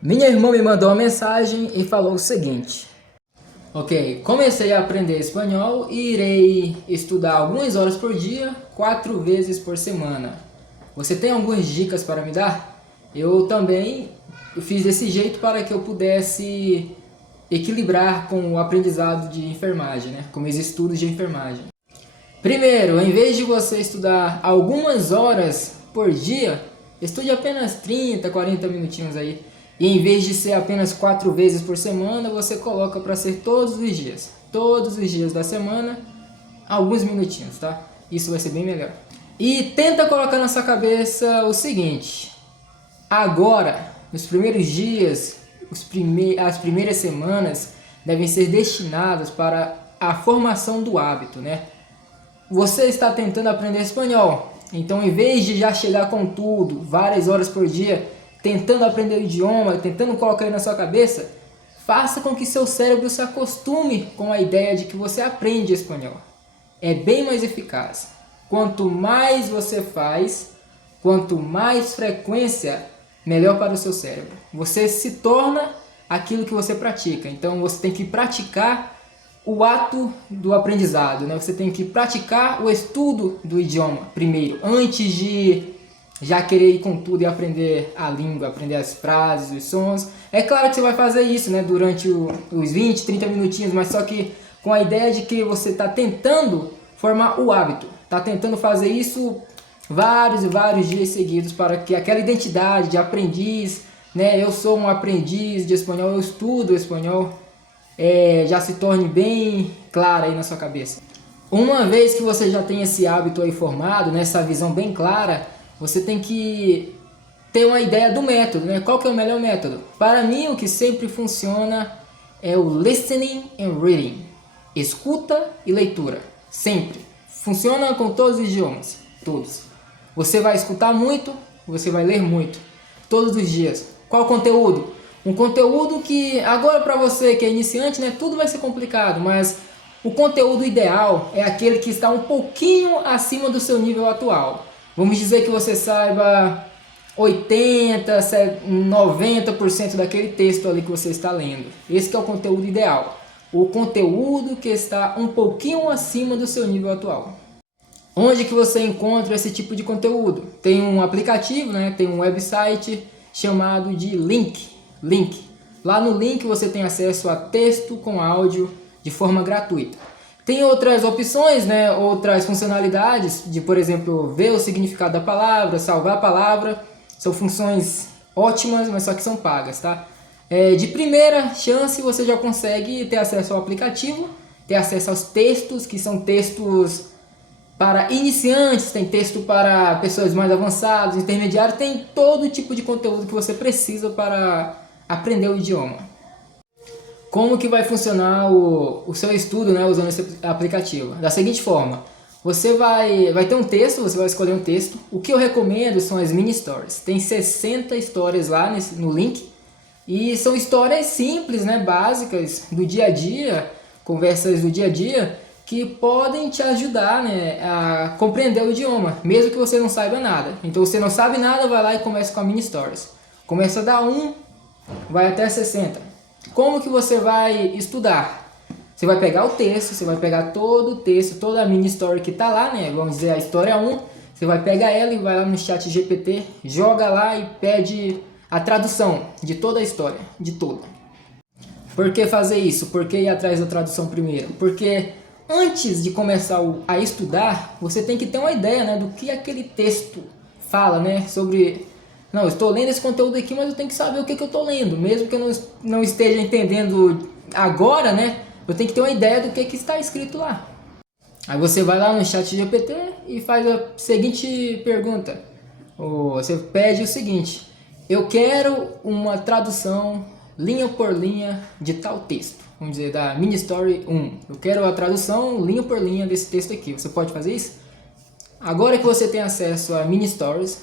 Minha irmã me mandou uma mensagem e falou o seguinte: Ok, comecei a aprender espanhol e irei estudar algumas horas por dia, 4 vezes por semana. Você tem algumas dicas para me dar? Eu também fiz desse jeito para que eu pudesse equilibrar com o aprendizado de enfermagem, né? Com meus estudos de enfermagem. Primeiro, em vez de você estudar algumas horas por dia, estude apenas 30, 40 minutinhos aí. E em vez de ser apenas 4 vezes por semana, você coloca para ser todos os dias. Todos os dias da semana, alguns minutinhos, tá? Isso vai ser bem melhor. E tenta colocar na sua cabeça o seguinte: agora, nos primeiros dias, as primeiras semanas devem ser destinadas para a formação do hábito, né? Você está tentando aprender espanhol, então em vez de já chegar com tudo, várias horas por dia, tentando aprender o idioma, tentando colocar ele na sua cabeça, faça com que seu cérebro se acostume com a ideia de que você aprende espanhol. É bem mais eficaz. Quanto mais você faz, quanto mais frequência, melhor para o seu cérebro. Você se torna aquilo que você pratica, então você tem que praticar o ato do aprendizado, né? Você tem que praticar o estudo do idioma primeiro, antes de já querer ir com tudo e aprender a língua, aprender as frases, os sons. É claro que você vai fazer isso, né, durante os 20, 30 minutinhos, mas só que com a ideia de que você está tentando formar o hábito, está tentando fazer isso vários e vários dias seguidos para que aquela identidade de aprendiz, né, eu sou um aprendiz de espanhol, eu estudo espanhol, já se torne bem clara aí na sua cabeça. Uma vez que você já tem esse hábito aí formado, né, essa visão bem clara, você tem que ter uma ideia do método, né? Qual que é o melhor método? Para mim, o que sempre funciona é o listening and reading. Escuta e leitura. Sempre. Funciona com todos os idiomas. Todos. Você vai escutar muito, você vai ler muito. Todos os dias. Qual conteúdo? Um conteúdo que, agora para você que é iniciante, né, tudo vai ser complicado, mas o conteúdo ideal é aquele que está um pouquinho acima do seu nível atual. Vamos dizer que você saiba 80, 90% daquele texto ali que você está lendo. Esse que é o conteúdo ideal. O conteúdo que está um pouquinho acima do seu nível atual. Onde que você encontra esse tipo de conteúdo? Tem um aplicativo, né? Tem um website chamado de Link. Lá no Link você tem acesso a texto com áudio de forma gratuita. Tem outras opções, né? Outras funcionalidades de, por exemplo, ver o significado da palavra, salvar a palavra. São funções ótimas, mas só que são pagas, tá? De primeira chance você já consegue ter acesso ao aplicativo, ter acesso aos textos, que são textos para iniciantes, tem texto para pessoas mais avançadas, intermediários, tem todo tipo de conteúdo que você precisa para aprender o idioma. Como que vai funcionar o seu estudo, né, usando esse aplicativo? Da seguinte forma: você vai ter um texto, você vai escolher um texto. O que eu recomendo são as mini stories. Tem 60 histórias lá no link. E são histórias simples, né, básicas do dia a dia, conversas do dia a dia, que podem te ajudar, né, a compreender o idioma, mesmo que você não saiba nada. Então você não sabe nada, vai lá e começa com a mini stories. Começa da 1, vai até 60. Como que você vai estudar? Você vai pegar o texto, você vai pegar todo o texto, toda a mini story que está lá, né? Vamos dizer a história 1, você vai pegar ela e vai lá no chat GPT, joga lá e pede a tradução de toda a história, de toda. Por que fazer isso? Por que ir atrás da tradução primeiro? Porque antes de começar a estudar, você tem que ter uma ideia, né, do que aquele texto fala, né, sobre... Não, eu estou lendo esse conteúdo aqui, mas eu tenho que saber o que eu estou lendo. Mesmo que eu não esteja entendendo agora, né? Eu tenho que ter uma ideia do que está escrito lá. Aí você vai lá no chat GPT e faz a seguinte pergunta. Você pede o seguinte: eu quero uma tradução linha por linha de tal texto. Vamos dizer, da mini story 1. Eu quero a tradução linha por linha desse texto aqui. Você pode fazer isso? Agora que você tem acesso a mini stories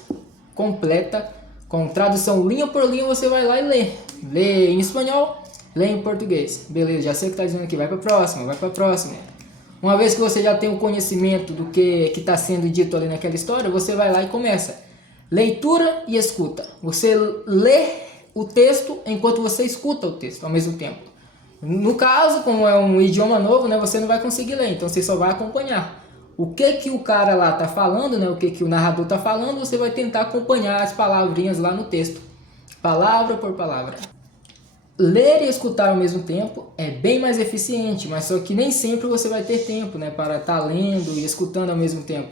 completa, com tradução linha por linha, você vai lá e lê. Lê em espanhol, lê em português. Beleza, já sei o que está dizendo aqui, vai para a próxima. Uma vez que você já tem o conhecimento do que está sendo dito ali naquela história, você vai lá e começa. Leitura e escuta. Você lê o texto enquanto você escuta o texto ao mesmo tempo. No caso, como é um idioma novo, né, você não vai conseguir ler, então você só vai acompanhar. O que o cara lá tá falando, né, o que o narrador tá falando, você vai tentar acompanhar as palavrinhas lá no texto, palavra por palavra. Ler e escutar ao mesmo tempo é bem mais eficiente, mas só que nem sempre você vai ter tempo, né, para estar lendo e escutando ao mesmo tempo.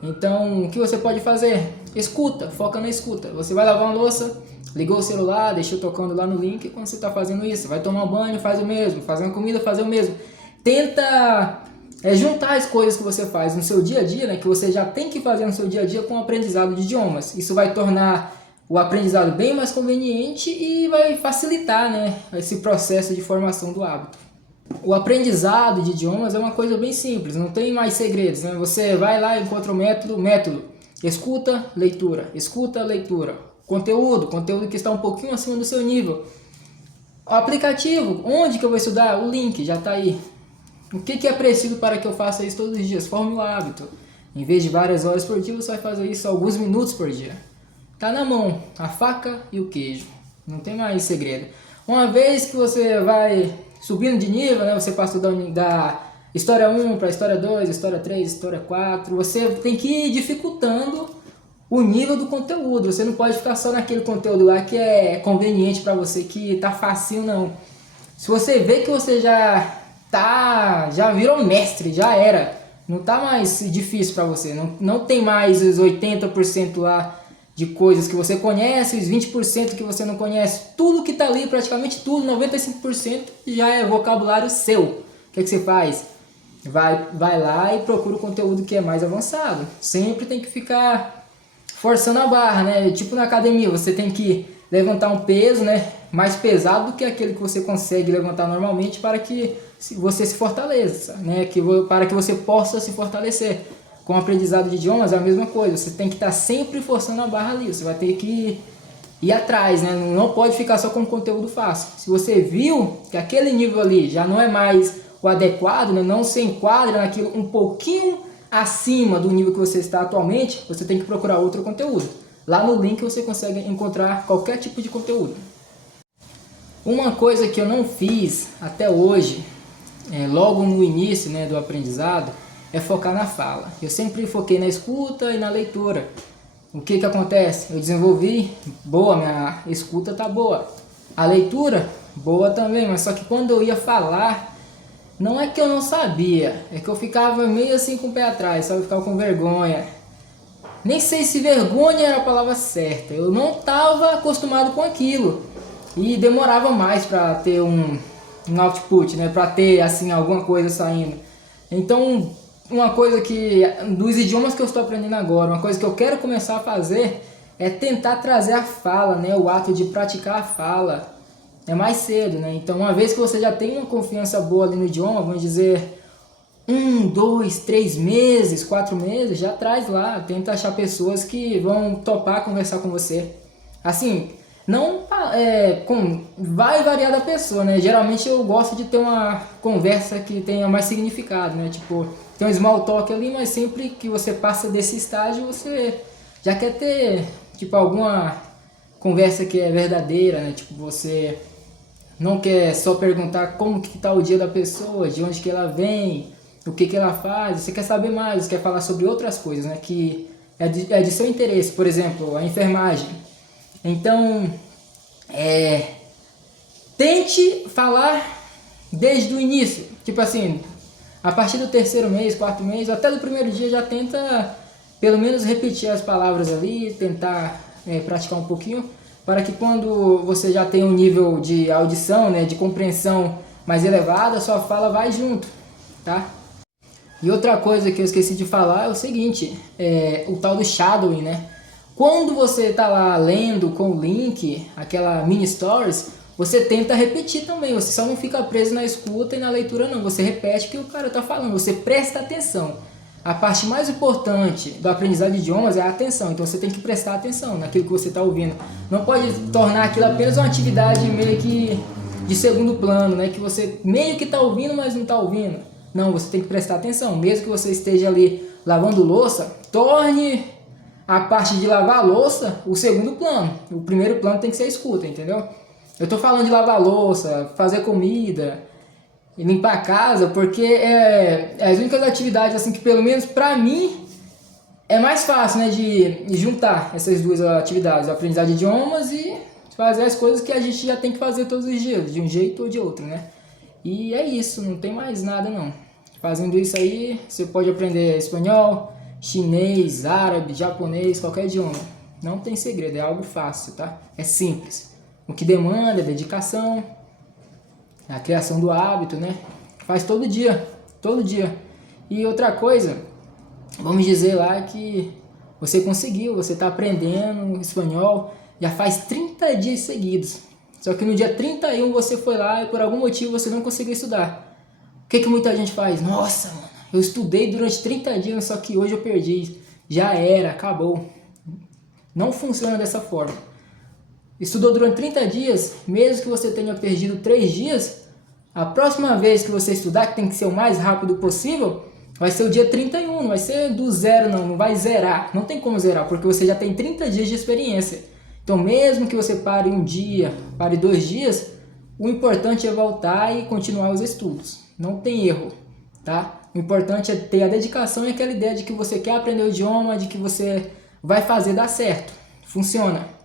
Então, o que você pode fazer? Escuta, foca na escuta. Você vai lavar uma louça, ligou o celular, deixou tocando lá no link, quando você está fazendo isso, vai tomar um banho, faz o mesmo, faz uma comida, faz o mesmo. Tenta juntar as coisas que você faz no seu dia a dia, né, que você já tem que fazer no seu dia a dia com o aprendizado de idiomas. Isso vai tornar o aprendizado bem mais conveniente e vai facilitar, né, esse processo de formação do hábito. O aprendizado de idiomas é uma coisa bem simples, não tem mais segredos, né? Você vai lá e encontra o método, escuta, leitura, conteúdo que está um pouquinho acima do seu nível. O aplicativo, onde que eu vou estudar? O link já está aí. O que é preciso para que eu faça isso todos os dias? Forme o hábito. Em vez de várias horas por dia, você vai fazer isso alguns minutos por dia. Tá na mão, a faca e o queijo. Não tem mais segredo. Uma vez que você vai subindo de nível, né, você passa da história 1 para história 2, história 3, história 4, você tem que ir dificultando o nível do conteúdo. Você não pode ficar só naquele conteúdo lá que é conveniente para você, que tá facinho, não. Se você vê que você já virou mestre, já era, não tá mais difícil para você, não tem mais os 80% lá de coisas que você conhece, os 20% que você não conhece, tudo que tá ali, praticamente tudo, 95% já é vocabulário seu. O que você faz? Vai lá e procura o conteúdo que é mais avançado. Sempre tem que ficar forçando a barra, né? Tipo na academia, você tem que levantar um peso, né, mais pesado do que aquele que você consegue levantar normalmente para que você se fortaleça, né? Para que você possa se fortalecer. Com o aprendizado de idiomas é a mesma coisa, você tem que estar sempre forçando a barra ali, você vai ter que ir atrás, né? Não pode ficar só com conteúdo fácil. Se você viu que aquele nível ali já não é mais o adequado, né? Não se enquadra naquilo um pouquinho acima do nível que você está atualmente, você tem que procurar outro conteúdo. Lá no link você consegue encontrar qualquer tipo de conteúdo. Uma coisa que eu não fiz até hoje, logo no início, né, do aprendizado, é focar na fala. Eu sempre foquei na escuta e na leitura. O que acontece? Eu desenvolvi, boa, minha escuta tá boa. A leitura, boa também, mas só que quando eu ia falar, não é que eu não sabia, é que eu ficava meio assim com o pé atrás, sabe? Eu ficava com vergonha. Nem sei se vergonha era a palavra certa, eu não estava acostumado com aquilo. E demorava mais para ter um output, né? Para ter assim alguma coisa saindo. Então, uma coisa dos idiomas que eu estou aprendendo agora, uma coisa que eu quero começar a fazer é tentar trazer a fala, né? O ato de praticar a fala mais cedo, né? Então, uma vez que você já tem uma confiança boa ali no idioma, vamos dizer 1, 2, 3 meses, 4 meses, já traz lá, tenta achar pessoas que vão topar conversar com você. Assim, não vai variar da pessoa, né? Geralmente eu gosto de ter uma conversa que tenha mais significado, né? Tipo, tem um small talk ali, mas sempre que você passa desse estágio, você já quer ter, tipo, alguma conversa que é verdadeira, né? Tipo, você não quer só perguntar como que tá o dia da pessoa, de onde que ela vem, o que ela faz, você quer saber mais, você quer falar sobre outras coisas, né? Que é de seu interesse, por exemplo, a enfermagem. Então, tente falar desde o início, tipo assim, a partir do 3º mês, 4º mês, até do primeiro dia já tenta pelo menos repetir as palavras ali, tentar praticar um pouquinho, para que quando você já tem um nível de audição, né, de compreensão mais elevado, a sua fala vai junto, tá? E outra coisa que eu esqueci de falar é o seguinte, o tal do shadowing, né? Quando você está lá lendo com o link, aquela mini stories, você tenta repetir também, você só não fica preso na escuta e na leitura não, você repete o que o cara está falando, você presta atenção. A parte mais importante do aprendizado de idiomas é a atenção, então você tem que prestar atenção naquilo que você está ouvindo. Não pode tornar aquilo apenas uma atividade meio que de segundo plano, né? Que você meio que está ouvindo, mas não está ouvindo. Não, você tem que prestar atenção, mesmo que você esteja ali lavando louça, torne a parte de lavar a louça, o segundo plano. O primeiro plano tem que ser a escuta, entendeu? Eu tô falando de lavar a louça, fazer comida e limpar a casa, porque é as únicas atividades assim que pelo menos pra mim é mais fácil, né, de juntar essas duas atividades, aprendizado de idiomas e fazer as coisas que a gente já tem que fazer todos os dias, de um jeito ou de outro, né? E é isso, não tem mais nada não. Fazendo isso aí, você pode aprender espanhol, chinês, árabe, japonês, qualquer idioma. Não tem segredo, é algo fácil, tá? É simples. O que demanda é dedicação, a criação do hábito, né? Faz todo dia, todo dia. E outra coisa, vamos dizer lá que você conseguiu, você está aprendendo espanhol já faz 30 dias seguidos. Só que no dia 31 você foi lá e por algum motivo você não conseguiu estudar. O que muita gente faz? Nossa, mano, eu estudei durante 30 dias, só que hoje eu perdi. Já era, acabou. Não funciona dessa forma. Estudou durante 30 dias, mesmo que você tenha perdido 3 dias, a próxima vez que você estudar, que tem que ser o mais rápido possível, vai ser o dia 31, não vai ser do zero não vai zerar. Não tem como zerar, porque você já tem 30 dias de experiência. Então mesmo que você pare um dia, pare 2 dias, o importante é voltar e continuar os estudos. Não tem erro, tá? O importante é ter a dedicação e aquela ideia de que você quer aprender o idioma, de que você vai fazer dar certo. Funciona.